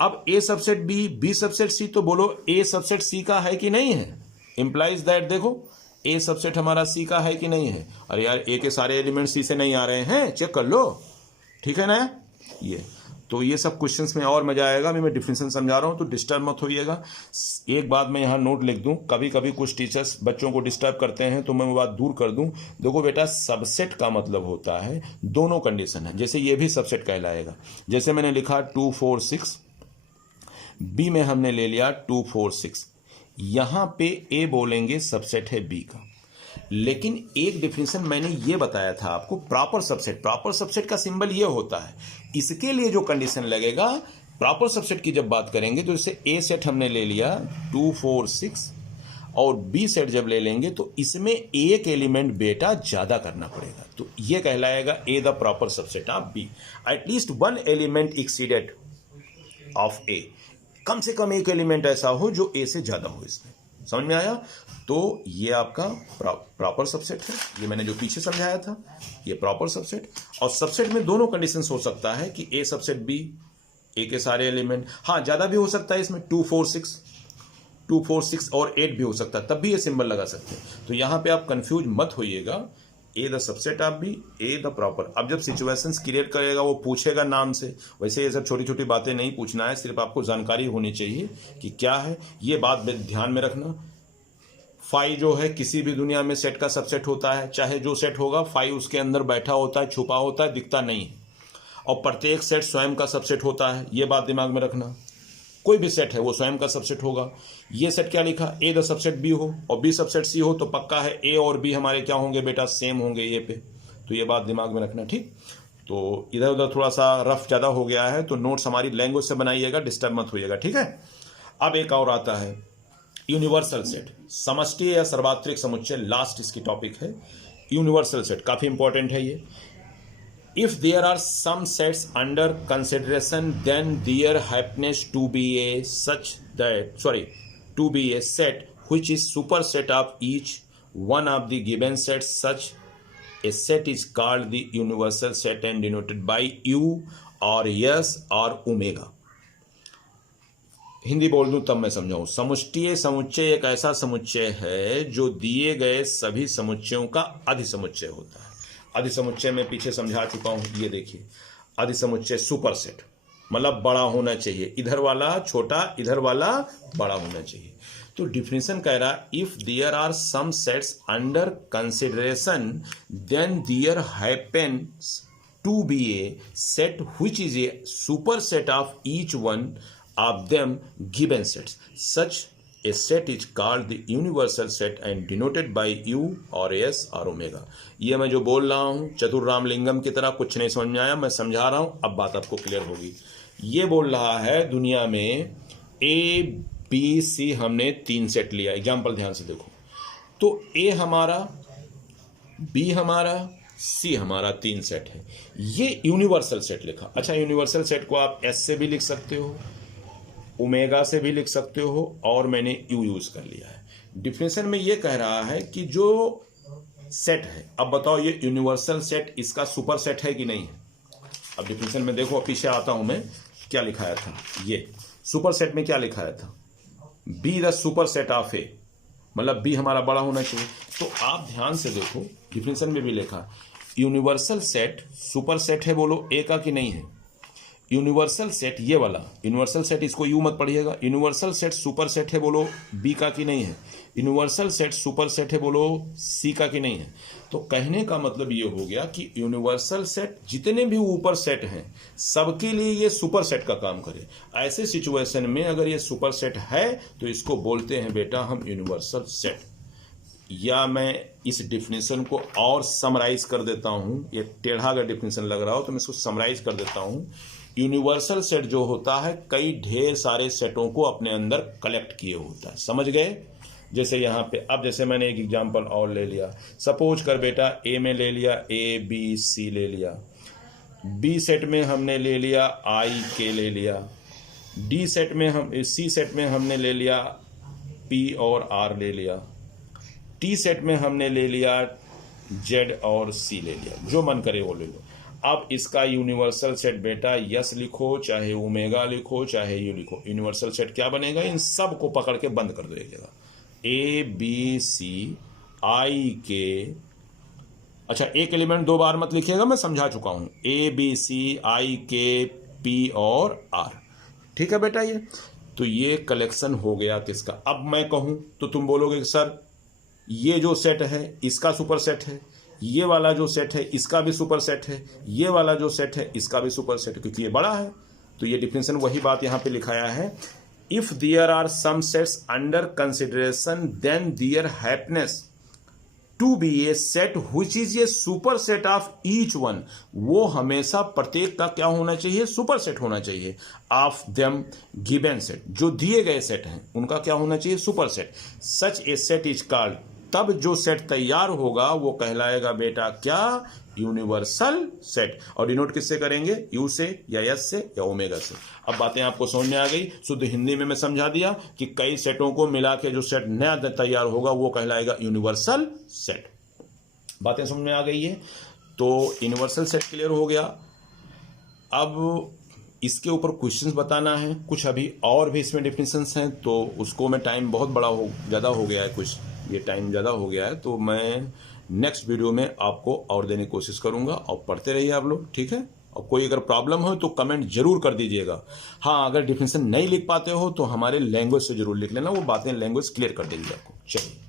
अब ए सबसेट बी, बी सबसेट सी, तो बोलो ए सबसेट सी का है कि नहीं है। इंप्लाइज दैट, देखो ए सबसेट हमारा सी का है कि नहीं है। अरे यार, ए के सारे एलिमेंट सी से नहीं आ रहे हैं, चेक कर लो, ठीक है ना। ये तो ये सब क्वेश्चंस में और मजा आएगा। मैं डिफिनेशन समझा रहा हूं तो डिस्टर्ब मत होइएगा। एक बात मैं यहां नोट लिख दूं, कभी कभी कुछ टीचर्स बच्चों को डिस्टर्ब करते हैं तो मैं वो बात दूर कर दूं। देखो बेटा, सबसेट का मतलब होता है दोनों कंडीशन है। जैसे ये भी सबसेट कहलाएगा। जैसे मैंने लिखा 2 4 6, बी में हमने ले लिया 2 4 6, यहां पे ए बोलेंगे सबसेट है बी का। लेकिन एक डिफिनेशन मैंने ये बताया था आपको, प्रॉपर सबसेट। प्रॉपर सबसेट का सिंबल ये होता है। इसके लिए जो कंडीशन लगेगा, प्रॉपर सबसेट की जब बात करेंगे, तो जैसे ए सेट हमने ले लिया 2 4 6 और बी सेट जब ले लेंगे तो इसमें एक एलिमेंट बेटा ज्यादा करना पड़ेगा, तो ये कहलाएगा A the proper subset of B. At least one element exceeded of A, कम से कम एक एलिमेंट ऐसा हो जो ए से ज्यादा हो। इसमें समझ में आया। तो ये आपका प्रॉपर सबसेट है। ये मैंने जो पीछे समझाया था, ये प्रॉपर सबसेट। और सबसेट में दोनों कंडीशंस हो सकता है कि ए सबसेट बी, ए के सारे एलिमेंट, हाँ ज्यादा भी हो सकता है इसमें, 2 4 6 और 8 भी हो सकता है, तब भी ये सिंबल लगा सकते हैं। तो यहां पे आप कंफ्यूज मत होइएगा, A the subset of B, A the proper. अब जब सिचुएशंस क्रिएट करेगा वो पूछेगा नाम से। वैसे ये सब छोटी छोटी बातें नहीं पूछना है, सिर्फ आपको जानकारी होनी चाहिए कि क्या है। ये बात ध्यान में रखना, 5 जो है किसी भी दुनिया में सेट का सबसेट होता है। चाहे जो सेट होगा 5 उसके अंदर बैठा होता है, छुपा होता है, दिखता नहीं है। और प्रत्येक सेट स्वयं का सबसेट होता है, ये बात दिमाग में रखना। कोई भी सेट है वो स्वयं का सबसेट होगा। ये सेट क्या लिखा, ए द सबसेट बी हो और बी सबसेट सी हो, तो पक्का है ए और बी हमारे क्या होंगे बेटा, सेम होंगे ए पे। तो ये बात दिमाग में रखना, ठीक। तो इधर उधर थोड़ा सा रफ ज़्यादा हो गया है, तो नोट्स हमारी लैंग्वेज से बनाइएगा, डिस्टर्ब मत होइएगा, ठीक है। अब एक और आता है यूनिवर्सल सेट, समष्टि या सर्वात्रिक समुच्चय, लास्ट इसकी टॉपिक है। यूनिवर्सल सेट काफ़ी इंपॉर्टेंट है ये। If there are some sets under consideration then there happens to B a set which is superset of each one of the given sets. Such a set is called the universal set and denoted by U or S or omega. Hindi बोल दूं तब मैं समझाऊं। समुच्चय समुच्चय एक ऐसा समुच्चय है जो दिए गए सभी समुच्चयों का अधिसमुच्चय होता है। अधिसमुच्चय में पीछे समझा चुका हूं, ये देखिए अधिसमुच्चय सुपर सेट मतलब बड़ा होना चाहिए, इधर वाला छोटा इधर वाला बड़ा होना चाहिए। तो डिफिनेशन कह रहा if there are some sets under consideration then there happens to B a set which is a super set of each one of them given sets. Such a set is called the universal set and denoted by U और S और omega. ये मैं जो बोल रहा हूं चतुर्रामलिंगम की तरह कुछ नहीं समझ में आया, मैं समझा रहा हूं, अब बात आपको क्लियर होगी। ये बोल रहा है दुनिया में ए बी सी हमने 3 सेट लिया, एग्जाम्पल ध्यान से देखो। तो ए हमारा, बी हमारा, सी हमारा 3 सेट है, ये यूनिवर्सल सेट लिखा। अच्छा, यूनिवर्सल सेट को आप एस से भी लिख सकते हो, ओमेगा से भी लिख सकते हो, और मैंने यू यूज कर लिया है। डिफिनेशन में ये कह रहा है कि जो सेट है, अब बताओ ये यूनिवर्सल सेट इसका सुपर सेट है कि नहीं है। अब डिफिनेशन में देखो, पीछे आता हूं मैं, क्या लिखाया था, ये सुपर सेट में क्या लिखाया था, B the super set of A, मतलब बी हमारा बड़ा होना चाहिए। तो आप ध्यान से देखो, डिफिनेशन में भी लिखा यूनिवर्सल सेट सुपर सेट है, बोलो ए का कि नहीं है। यूनिवर्सल सेट ये वाला यूनिवर्सल सेट, इसको यू मत पढ़िएगा। यूनिवर्सल सेट सुपर सेट है, बोलो बी का कि नहीं है। यूनिवर्सल सेट सुपर सेट है, बोलो सी का कि नहीं है। तो कहने का मतलब ये हो गया कि यूनिवर्सल सेट जितने भी ऊपर सेट हैं सबके लिए ये सुपर सेट का काम करे। ऐसे सिचुएशन में अगर ये सुपर सेट है तो इसको बोलते हैं बेटा हम यूनिवर्सल सेट। या मैं इस डिफिनेशन को और समराइज कर देता हूं, ये टेढ़ा अगर डिफिनेशन लग रहा हो तो मैं इसको समराइज कर देता हूं। यूनिवर्सल सेट जो होता है कई ढेर सारे सेटों को अपने अंदर कलेक्ट किए होता है, समझ गए। जैसे यहाँ पे अब जैसे मैंने एक एग्जांपल और ले लिया, सपोज कर बेटा ए में ले लिया ए बी सी ले लिया, बी सेट में हमने ले लिया आई के ले लिया, डी सेट में हम सी सेट में हमने ले लिया पी और आर ले लिया, टी सेट में हमने ले लिया जेड और सी ले लिया, जो मन करे वो ले लो। अब इसका यूनिवर्सल सेट बेटा यस लिखो, चाहे ओमेगा लिखो, चाहे यू लिखो, यूनिवर्सल सेट क्या बनेगा, इन सब को पकड़ के बंद कर देगा। ए बी सी आई के, अच्छा एक एलिमेंट 2 बार मत लिखिएगा, मैं समझा चुका हूं। ए बी सी आई के पी और आर, ठीक है बेटा। ये तो ये कलेक्शन हो गया किसका। अब मैं कहूं तो तुम बोलोगे सर ये जो सेट है इसका सुपर सेट है, ये वाला जो सेट है इसका भी सुपर सेट है, ये वाला जो सेट है इसका भी सुपर सेट है, क्योंकि ये बड़ा है। तो ये डिफिनेशन वही बात यहां पे लिखाया है, if there are some sets under consideration then there happens to B a set which is a super set of each one. वो हमेशा प्रत्येक का क्या होना चाहिए, सुपर सेट होना चाहिए। ऑफ देम गिवन सेट, जो दिए गए सेट हैं उनका क्या होना चाहिए, super set. Such a set is called, तब जो सेट तैयार होगा वो कहलाएगा बेटा क्या, यूनिवर्सल सेट। और डिनोट किससे करेंगे, यू से या एस से या ओमेगा से। अब बातें आपको समझ में आ गई। शुद्ध हिंदी में मैं समझा दिया कि कई सेटों को मिला के जो सेट नया तैयार होगा वो कहलाएगा यूनिवर्सल सेट। बातें समझ में आ गई है। तो यूनिवर्सल सेट क्लियर हो गया। अब इसके ऊपर क्वेश्चंस बताना है कुछ, अभी और भी इसमें डिफिनेशंस हैं, तो उसको मैं टाइम बहुत बड़ा ज़्यादा हो गया है, कुछ ये टाइम ज़्यादा हो गया है, तो मैं नेक्स्ट वीडियो में आपको और देने की कोशिश करूंगा। और पढ़ते रहिए आप लोग, ठीक है। और कोई अगर प्रॉब्लम हो तो कमेंट जरूर कर दीजिएगा। हाँ, अगर डिफिनेशन नहीं लिख पाते हो तो हमारे लैंग्वेज से जरूर लिख लेना, वो बातें लैंग्वेज क्लियर कर देंगे आपको। चलिए।